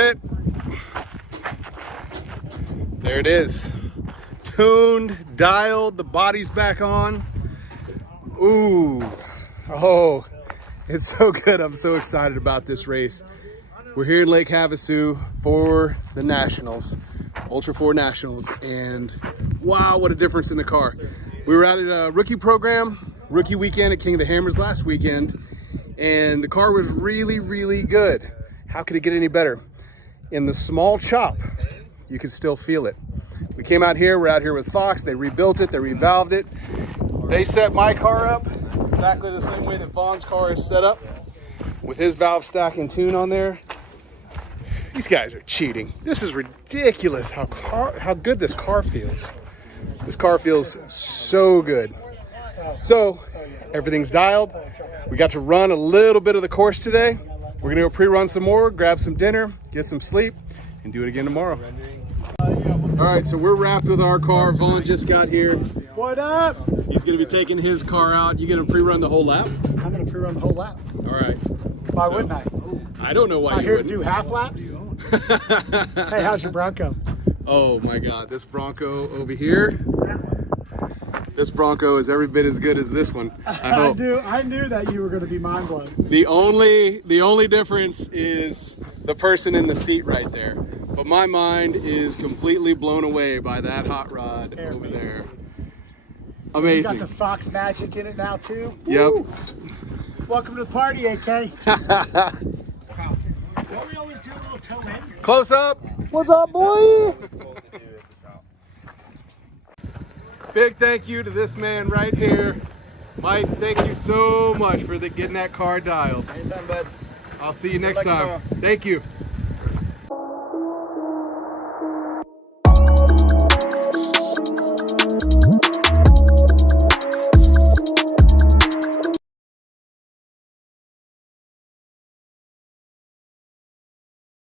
it. There it is. Tuned, dialed, the body's back on. Ooh, oh, it's so good. I'm so excited about this race. We're here in Lake Havasu for the Nationals, Ultra4 Nationals, and wow, what a difference in the car. We were out at a rookie program, rookie weekend at King of the Hammers last weekend, and the car was really, really good. How could it get any better? In the small chop, you could still feel it. We came out here, we're out here with Fox, they rebuilt it, they revalved it. They set my car up exactly the same way that Vaughn's car is set up, with his valve stack and tune on there. These guys are cheating. This is ridiculous how good this car feels. This car feels so good. So everything's dialed. We got to run a little bit of the course today. We're gonna go pre-run some more, grab some dinner, get some sleep, and do it again tomorrow. All right, so we're wrapped with our car. Vaughn just got here. What up? He's gonna be taking his car out. You gonna pre-run the whole lap? I'm gonna pre-run the whole lap. All right. Why wouldn't I? I don't know why I'm you here wouldn't. to do half laps. Hey, how's your Bronco? Oh my God, this Bronco over here. This Bronco is every bit as good as this one. I knew that you were going to be mind blown. The only difference is the person in the seat right there. But my mind is completely blown away by that hot rod over there. Amazing. You got the Fox magic in it now too. Yep. Woo! Welcome to the party, AK. Don't we always do a little toe in? Close up. What's up, boy? Big thank you to this man right here. Mike, thank you so much for getting that car dialed. Anytime, bud. I'll see you next time. Thank you.